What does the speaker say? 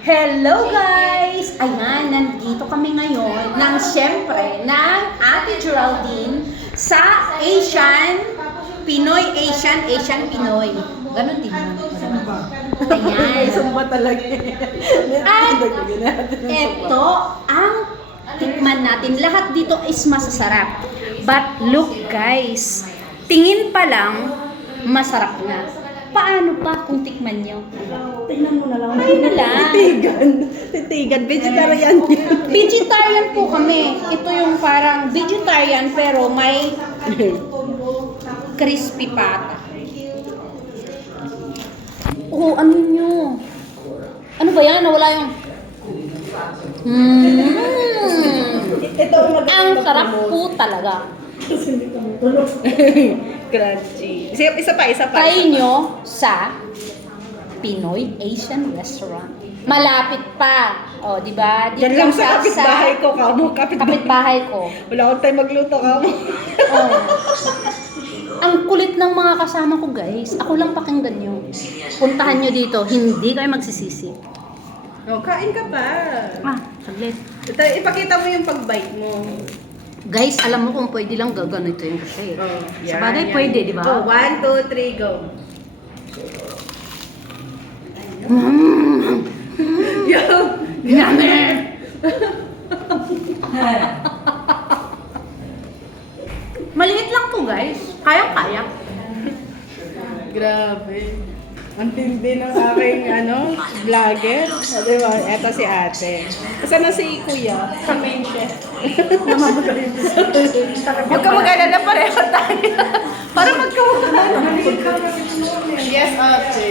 Hello guys! Ayan, nandito kami ngayon ng siyempre ng Ate Geraldine sa Asian Pinoy. Ganon din yun. Ayan. Sumba talaga. At ito ang tikman natin. Lahat dito is masasarap. But look guys, tingin pa lang masarap na. Paano pa kung tikman nyo? Tingnan mo na lang. Ayun na lang. Titigan. Vegetarian yan. Vegetarian po kami. Ito yung parang vegetarian pero may crispy pata. Oh, ano nyo? Ano ba yan? Nawala yung... Ito Ang sarap po talaga. Crunchy. Isa pa. Try nyo sa Pinoy Asian Restaurant. Malapit pa. O, di ba? Yan lang sa kapitbahay ko, kamo. Kapitbahay ko. Wala akong time magluto, kamo. Oh. Ang kulit ng mga kasama ko, guys. Ako lang pakinggan nyo. Puntahan nyo dito. Hindi kayo magsisisi. Oh, kain ka pa. Saglit. Ito, ipakita mo yung pag-bite mo. Guys, alam mo kung pwede lang gaganito yung kasi. Oh, Sa bagay, pwede, di ba? Oh, 1, 2, 3, go. Yo! Yummy! Maliit lang to, guys. Kaya-kaya. Grabe. Ang tindi ng aking, vlogger. O, diba? Eto si ate. Kasi na si kuya, sa main chef. Huwag ka mag-alala, pareho tayo. Para magkamukha. Yes, ate.